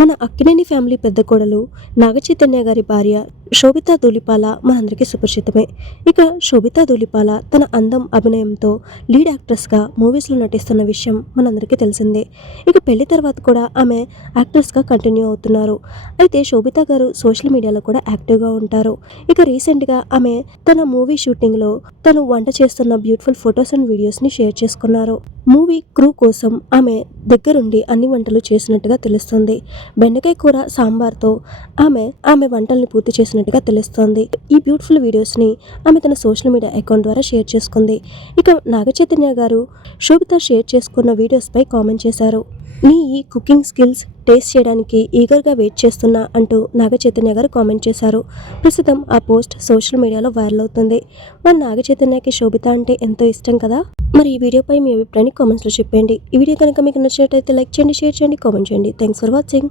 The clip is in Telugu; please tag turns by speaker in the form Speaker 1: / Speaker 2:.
Speaker 1: మన అక్కినేని ఫ్యామిలీ పెద్ద కోడలు నాగచైతన్య గారి భార్య శోభితా ధూళిపాల మనందరికీ సుపరిచితమే. ఇక శోభితా ధూలిపాల తన అందం అభినయంతో లీడ్ యాక్ట్రెస్గా మూవీస్లో నటిస్తున్న విషయం మనందరికీ తెలిసిందే. ఇక పెళ్ళి తర్వాత కూడా ఆమె యాక్ట్రెస్గా కంటిన్యూ అవుతున్నారు. అయితే శోభితా గారు సోషల్ మీడియాలో కూడా యాక్టివ్గా ఉంటారు. ఇక రీసెంట్గా ఆమె తన మూవీ షూటింగ్లో తను వంట చేస్తున్న బ్యూటిఫుల్ ఫొటోస్ అండ్ వీడియోస్ని షేర్ చేసుకున్నారు. మూవీ క్రూ కోసం ఆమె దగ్గరుండి అన్ని వంటలు చేసినట్టుగా తెలుస్తుంది. బెండకాయ కూర సాంబార్తో ఆమె ఆమె వంటల్ని పూర్తి చేసినట్టుగా తెలుస్తోంది. ఈ బ్యూటిఫుల్ వీడియోస్ని ఆమె తన సోషల్ మీడియా అకౌంట్ ద్వారా షేర్ చేసుకుంది. ఇక నాగచైతన్య గారు శోభిత షేర్ చేసుకున్న వీడియోస్పై కామెంట్ చేశారు. నీ ఈ కుకింగ్ స్కిల్స్ టేస్ట్ చేయడానికి ఈగర్గా వెయిట్ చేస్తున్నా అంటూ నాగచైతన్య గారు కామెంట్ చేశారు. ప్రస్తుతం ఆ పోస్ట్ సోషల్ మీడియాలో వైరల్ అవుతుంది. మరి నాగచైతన్యకి శోభిత అంటే ఎంతో ఇష్టం కదా? మరి ఈ వీడియోపై మీ అభిప్రాయాన్ని కామెంట్స్లో చెప్పండి ఈ వీడియో కనుక మీకు నచ్చినట్లయితే లైక్ చేయండి షేర్ చేయండి కామెంట్ చేయండి. Thanks for watching